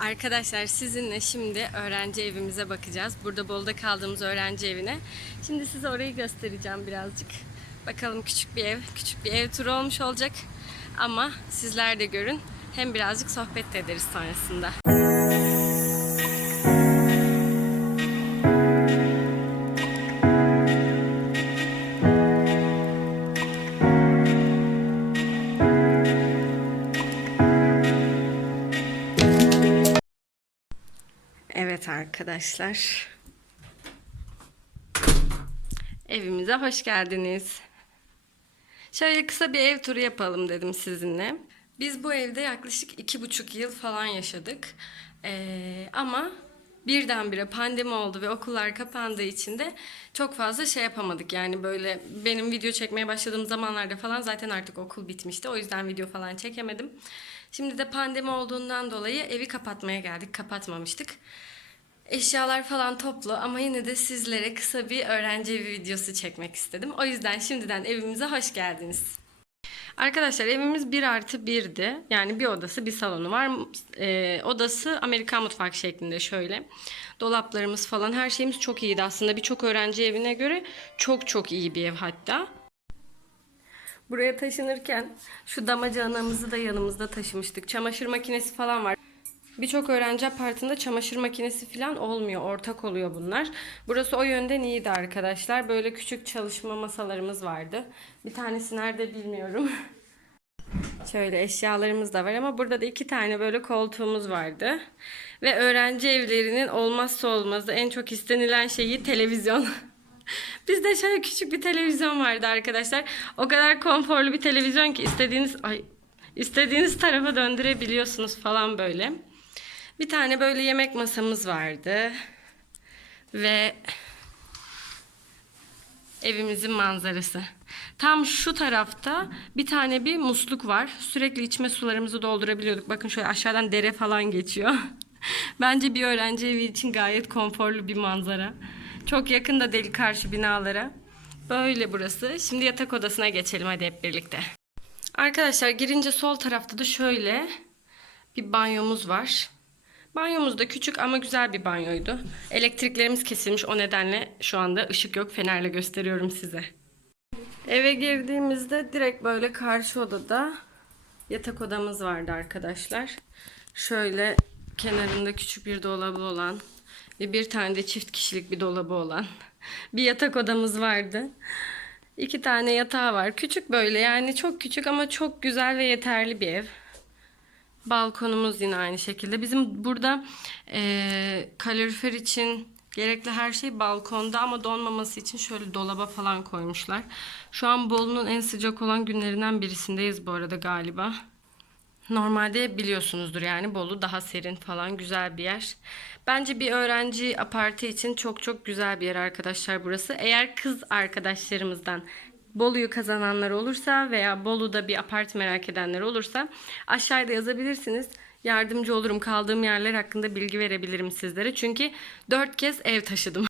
Arkadaşlar sizinle şimdi öğrenci evimize bakacağız. Burada Bolu'da kaldığımız öğrenci evine. Şimdi size orayı göstereceğim birazcık. Bakalım küçük bir ev, küçük bir ev turu olmuş olacak. Ama sizler de görün. Hem birazcık sohbet de ederiz sonrasında. Evet arkadaşlar. Evimize hoş geldiniz. Şöyle kısa bir ev turu yapalım dedim sizinle. Biz bu evde yaklaşık iki buçuk yıl falan yaşadık. Ee, ama birdenbire pandemi oldu ve okullar kapandığı için de çok fazla şey yapamadık. Yani böyle benim video çekmeye başladığım zamanlarda falan zaten artık okul bitmişti. O yüzden video falan çekemedim. Şimdi de pandemi olduğundan dolayı evi kapatmaya geldik. Kapatmamıştık. Eşyalar falan toplu ama yine de sizlere kısa bir öğrenci evi videosu çekmek istedim. O yüzden şimdiden evimize hoş geldiniz. Arkadaşlar evimiz 1 artı 1'di. Yani bir odası bir salonu var. Ee, odası Amerikan mutfak şeklinde şöyle. Dolaplarımız falan her şeyimiz çok iyiydi aslında. Birçok öğrenci evine göre çok çok iyi bir ev hatta. Buraya taşınırken şu damacanamızı da yanımızda taşımıştık. Çamaşır makinesi falan var. Birçok öğrenci apartında çamaşır makinesi falan olmuyor. Ortak oluyor bunlar. Burası o yönden iyiydi arkadaşlar. Böyle küçük çalışma masalarımız vardı. Bir tanesi nerede bilmiyorum. Şöyle eşyalarımız da var ama burada da iki tane böyle koltuğumuz vardı. Ve öğrenci evlerinin olmazsa olmazı en çok istenilen şeyi televizyon. Bizde şöyle küçük bir televizyon vardı arkadaşlar. O kadar konforlu bir televizyon ki istediğiniz ay istediğiniz tarafa döndürebiliyorsunuz falan böyle. Bir tane böyle yemek masamız vardı. Ve evimizin manzarası. Tam şu tarafta bir tane bir musluk var. Sürekli içme sularımızı doldurabiliyorduk. Bakın şöyle aşağıdan dere falan geçiyor. Bence bir öğrenci evi için gayet konforlu bir manzara. Çok yakın da deli karşı binalara. Böyle burası. Şimdi yatak odasına geçelim hadi hep birlikte. Arkadaşlar girince sol tarafta da şöyle bir banyomuz var. Banyomuz da küçük ama güzel bir banyoydu. Elektriklerimiz kesilmiş o nedenle şu anda ışık yok. Fenerle gösteriyorum size. Eve girdiğimizde direkt böyle karşı odada yatak odamız vardı arkadaşlar. Şöyle kenarında küçük bir dolabı olan ve bir tane de çift kişilik bir dolabı olan bir yatak odamız vardı. İki tane yatağı var. Küçük böyle yani çok küçük ama çok güzel ve yeterli bir ev. Balkonumuz yine aynı şekilde. Bizim burada eee kalorifer için gerekli her şey balkonda ama donmaması için şöyle dolaba falan koymuşlar. Şu an Bolu'nun en sıcak olan günlerinden birisindeyiz bu arada galiba. Normalde biliyorsunuzdur yani Bolu daha serin falan güzel bir yer. Bence bir öğrenci apartı için çok çok güzel bir yer arkadaşlar burası. Eğer kız arkadaşlarımızdan Bolu'yu kazananlar olursa veya Bolu'da bir apart merak edenler olursa aşağıda yazabilirsiniz. Yardımcı olurum. Kaldığım yerler hakkında bilgi verebilirim sizlere. Çünkü dört kez ev taşıdım.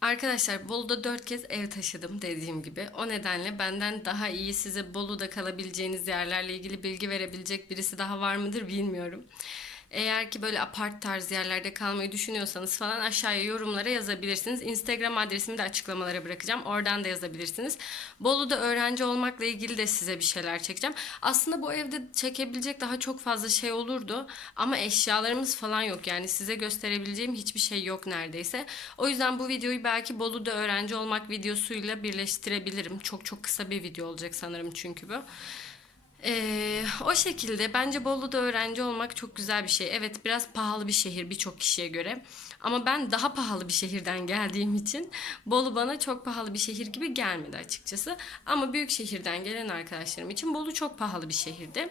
Arkadaşlar Bolu'da dört kez ev taşıdım dediğim gibi. O nedenle benden daha iyi size Bolu'da kalabileceğiniz yerlerle ilgili bilgi verebilecek birisi daha var mıdır bilmiyorum. Eğer ki böyle apart tarz yerlerde kalmayı düşünüyorsanız falan aşağıya yorumlara yazabilirsiniz. Instagram adresimi de açıklamalara bırakacağım. Oradan da yazabilirsiniz. Bolu'da öğrenci olmakla ilgili de size bir şeyler çekeceğim. Aslında bu evde çekebilecek daha çok fazla şey olurdu. Ama eşyalarımız falan yok. Yani size gösterebileceğim hiçbir şey yok neredeyse. O yüzden bu videoyu belki Bolu'da öğrenci olmak videosuyla birleştirebilirim. Çok çok kısa bir video olacak sanırım çünkü bu. Ee, o şekilde bence Bolu'da öğrenci olmak çok güzel bir şey. Evet biraz pahalı bir şehir birçok kişiye göre. Ama ben daha pahalı bir şehirden geldiğim için Bolu bana çok pahalı bir şehir gibi gelmedi açıkçası. Ama büyük şehirden gelen arkadaşlarım için Bolu çok pahalı bir şehirdi.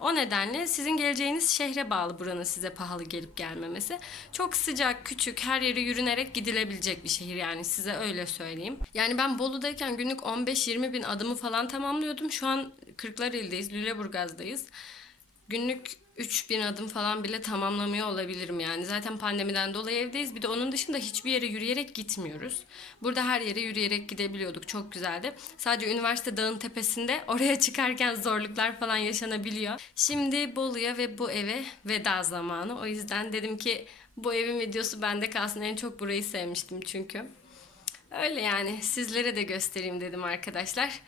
O nedenle sizin geleceğiniz şehre bağlı buranın size pahalı gelip gelmemesi. Çok sıcak, küçük, her yere yürünerek gidilebilecek bir şehir yani size öyle söyleyeyim. Yani ben Bolu'dayken günlük 15-20 bin adımı falan tamamlıyordum. Şu an Kırklareli'deyiz, Lüleburgaz'dayız. Günlük 3000 adım falan bile tamamlamıyor olabilirim yani. Zaten pandemiden dolayı evdeyiz. Bir de onun dışında hiçbir yere yürüyerek gitmiyoruz. Burada her yere yürüyerek gidebiliyorduk. Çok güzeldi. Sadece üniversite dağın tepesinde oraya çıkarken zorluklar falan yaşanabiliyor. Şimdi Bolu'ya ve bu eve veda zamanı. O yüzden dedim ki bu evin videosu bende kalsın. En çok burayı sevmiştim çünkü. Öyle yani sizlere de göstereyim dedim arkadaşlar.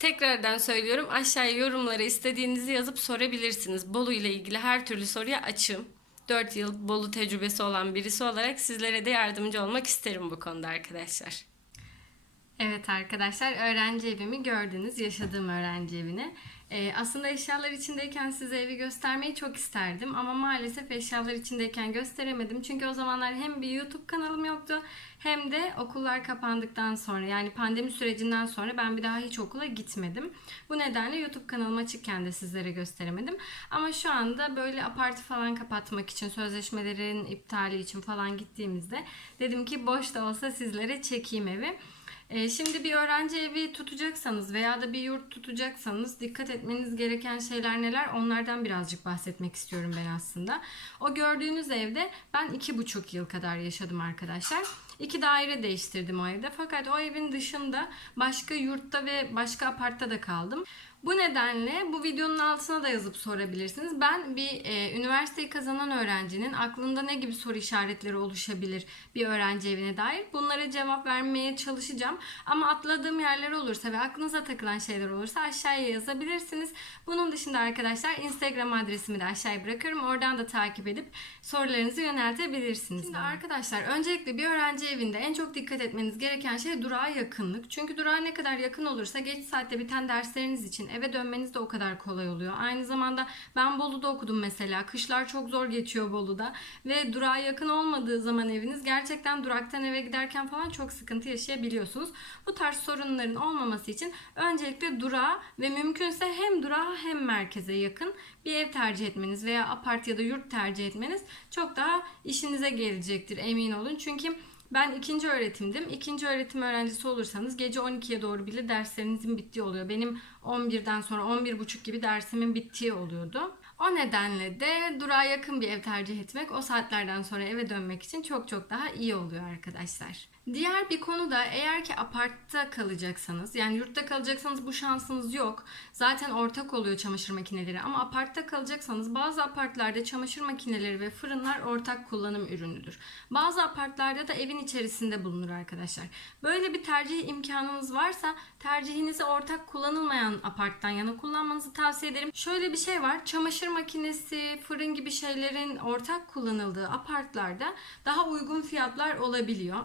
Tekrardan söylüyorum aşağıya yorumlara istediğinizi yazıp sorabilirsiniz. Bolu ile ilgili her türlü soruya açığım. 4 yıl Bolu tecrübesi olan birisi olarak sizlere de yardımcı olmak isterim bu konuda arkadaşlar. Evet arkadaşlar öğrenci evimi gördünüz. Yaşadığım öğrenci evini. Ee, aslında eşyalar içindeyken size evi göstermeyi çok isterdim. Ama maalesef eşyalar içindeyken gösteremedim. Çünkü o zamanlar hem bir YouTube kanalım yoktu hem de okullar kapandıktan sonra yani pandemi sürecinden sonra ben bir daha hiç okula gitmedim. Bu nedenle YouTube kanalım açıkken de sizlere gösteremedim. Ama şu anda böyle apartı falan kapatmak için sözleşmelerin iptali için falan gittiğimizde dedim ki boş da olsa sizlere çekeyim evi. Ee, Şimdi bir öğrenci evi tutacaksanız veya da bir yurt tutacaksanız dikkat etmeniz gereken şeyler neler onlardan birazcık bahsetmek istiyorum ben aslında. O gördüğünüz evde ben iki buçuk yıl kadar yaşadım arkadaşlar. İki daire değiştirdim o evde fakat o evin dışında başka yurtta ve başka apartta da kaldım. Bu nedenle bu videonun altına da yazıp sorabilirsiniz. Ben bir e, üniversiteyi kazanan öğrencinin aklında ne gibi soru işaretleri oluşabilir bir öğrenci evine dair bunlara cevap vermeye çalışacağım. Ama atladığım yerler olursa ve aklınıza takılan şeyler olursa aşağıya yazabilirsiniz. Bunun dışında arkadaşlar Instagram adresimi de aşağıya bırakıyorum. Oradan da takip edip sorularınızı yöneltebilirsiniz. Şimdi arkadaşlar öncelikle bir öğrenci evinde en çok dikkat etmeniz gereken şey durağa yakınlık. Çünkü durağa ne kadar yakın olursa geç saatte biten dersleriniz için eve dönmeniz de o kadar kolay oluyor. Aynı zamanda ben Bolu'da okudum mesela. Kışlar çok zor geçiyor Bolu'da ve durağa yakın olmadığı zaman eviniz gerçekten duraktan eve giderken falan çok sıkıntı yaşayabiliyorsunuz. Bu tarz sorunların olmaması için öncelikle durağa ve mümkünse hem durağa hem merkeze yakın bir ev tercih etmeniz veya apart ya da yurt tercih etmeniz çok daha işinize gelecektir emin olun. Çünkü ben ikinci öğretimdim. İkinci öğretim öğrencisi olursanız gece 12'ye doğru bile derslerinizin bittiği oluyor. Benim 11'den sonra 11.30 gibi dersimin bittiği oluyordu. O nedenle de durağa yakın bir ev tercih etmek o saatlerden sonra eve dönmek için çok çok daha iyi oluyor arkadaşlar. Diğer bir konu da eğer ki apartta kalacaksanız yani yurtta kalacaksanız bu şansınız yok. Zaten ortak oluyor çamaşır makineleri ama apartta kalacaksanız bazı apartlarda çamaşır makineleri ve fırınlar ortak kullanım ürünüdür. Bazı apartlarda da evin içerisinde bulunur arkadaşlar. Böyle bir tercih imkanınız varsa tercihinizi ortak kullanılmayan aparttan yana kullanmanızı tavsiye ederim. Şöyle bir şey var. Çamaşır makinesi, fırın gibi şeylerin ortak kullanıldığı apartlarda daha uygun fiyatlar olabiliyor.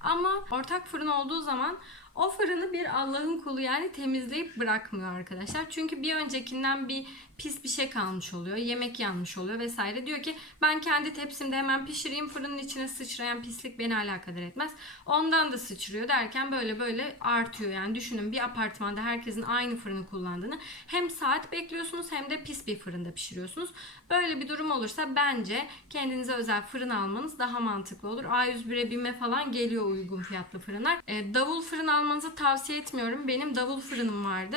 Ama ortak fırın olduğu zaman o fırını bir Allah'ın kulu yani temizleyip bırakmıyor arkadaşlar. Çünkü bir öncekinden bir pis bir şey kalmış oluyor. Yemek yanmış oluyor vesaire. Diyor ki ben kendi tepsimde hemen pişireyim. Fırının içine sıçrayan pislik beni alakadar etmez. Ondan da sıçrıyor derken böyle böyle artıyor. Yani düşünün bir apartmanda herkesin aynı fırını kullandığını. Hem saat bekliyorsunuz hem de pis bir fırında pişiriyorsunuz. Böyle bir durum olursa bence kendinize özel fırın almanız daha mantıklı olur. A101'e BİM'e falan geliyor uygun fiyatlı fırınlar. E, davul fırın almanızı tavsiye etmiyorum. Benim davul fırınım vardı.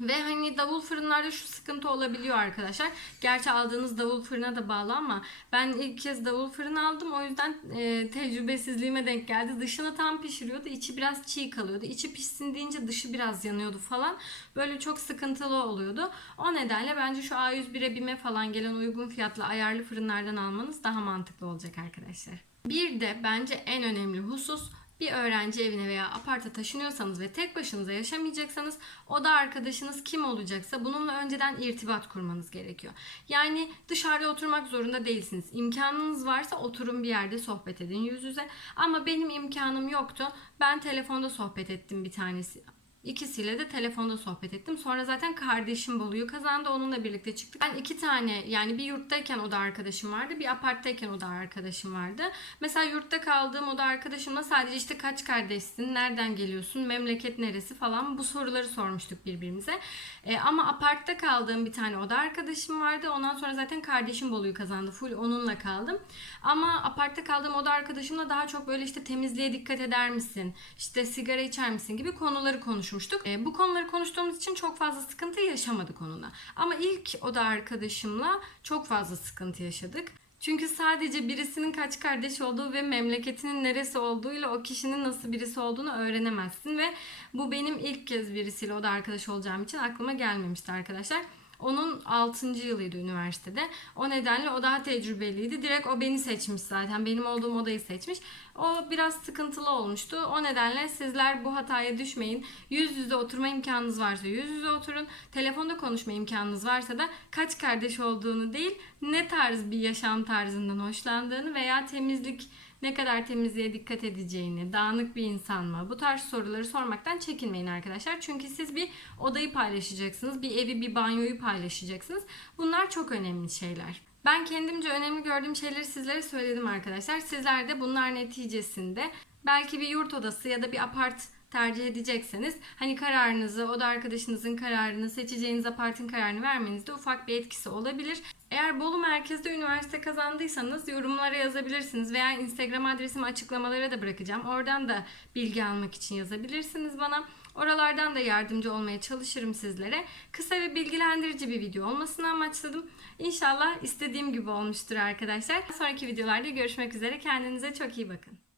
Ve hani davul fırınlarda şu sıkıntı olabiliyor arkadaşlar. Gerçi aldığınız davul fırına da bağlı ama ben ilk kez davul fırın aldım. O yüzden e, tecrübesizliğime denk geldi. Dışını tam pişiriyordu. içi biraz çiğ kalıyordu. İçi pişsin deyince dışı biraz yanıyordu falan. Böyle çok sıkıntılı oluyordu. O nedenle bence şu A101'e BİM'e falan gelen uygun fiyatlı ayarlı fırınlardan almanız daha mantıklı olacak arkadaşlar. Bir de bence en önemli husus bir öğrenci evine veya aparta taşınıyorsanız ve tek başınıza yaşamayacaksanız o da arkadaşınız kim olacaksa bununla önceden irtibat kurmanız gerekiyor. Yani dışarıda oturmak zorunda değilsiniz. İmkanınız varsa oturun bir yerde sohbet edin yüz yüze. Ama benim imkanım yoktu. Ben telefonda sohbet ettim bir tanesi İkisiyle de telefonda sohbet ettim. Sonra zaten kardeşim Bolu'yu kazandı. Onunla birlikte çıktık. Ben iki tane yani bir yurttayken o da arkadaşım vardı. Bir aparttayken o da arkadaşım vardı. Mesela yurtta kaldığım o da arkadaşımla sadece işte kaç kardeşsin, nereden geliyorsun, memleket neresi falan bu soruları sormuştuk birbirimize. E, ama apartta kaldığım bir tane o da arkadaşım vardı. Ondan sonra zaten kardeşim Bolu'yu kazandı. Full onunla kaldım. Ama apartta kaldığım o da arkadaşımla daha çok böyle işte temizliğe dikkat eder misin? İşte sigara içer misin gibi konuları konuşmuştuk konuşmuştuk. E, bu konuları konuştuğumuz için çok fazla sıkıntı yaşamadık onunla. Ama ilk oda arkadaşımla çok fazla sıkıntı yaşadık. Çünkü sadece birisinin kaç kardeş olduğu ve memleketinin neresi olduğuyla o kişinin nasıl birisi olduğunu öğrenemezsin ve bu benim ilk kez birisiyle oda arkadaş olacağım için aklıma gelmemişti arkadaşlar. Onun 6. yılıydı üniversitede. O nedenle o daha tecrübeliydi. Direkt o beni seçmiş zaten. Benim olduğum odayı seçmiş. O biraz sıkıntılı olmuştu. O nedenle sizler bu hataya düşmeyin. Yüz yüze oturma imkanınız varsa yüz yüze oturun. Telefonda konuşma imkanınız varsa da kaç kardeş olduğunu değil, ne tarz bir yaşam tarzından hoşlandığını veya temizlik ne kadar temizliğe dikkat edeceğini, dağınık bir insan mı? Bu tarz soruları sormaktan çekinmeyin arkadaşlar. Çünkü siz bir odayı paylaşacaksınız, bir evi, bir banyoyu paylaşacaksınız. Bunlar çok önemli şeyler. Ben kendimce önemli gördüğüm şeyleri sizlere söyledim arkadaşlar. Sizler de bunlar neticesinde belki bir yurt odası ya da bir apart tercih edecekseniz hani kararınızı, oda arkadaşınızın kararını, seçeceğiniz apartın kararını vermenizde ufak bir etkisi olabilir. Eğer Bolu merkezde üniversite kazandıysanız yorumlara yazabilirsiniz veya Instagram adresimi açıklamalara da bırakacağım. Oradan da bilgi almak için yazabilirsiniz bana. Oralardan da yardımcı olmaya çalışırım sizlere. Kısa ve bilgilendirici bir video olmasını amaçladım. İnşallah istediğim gibi olmuştur arkadaşlar. Sonraki videolarda görüşmek üzere. Kendinize çok iyi bakın.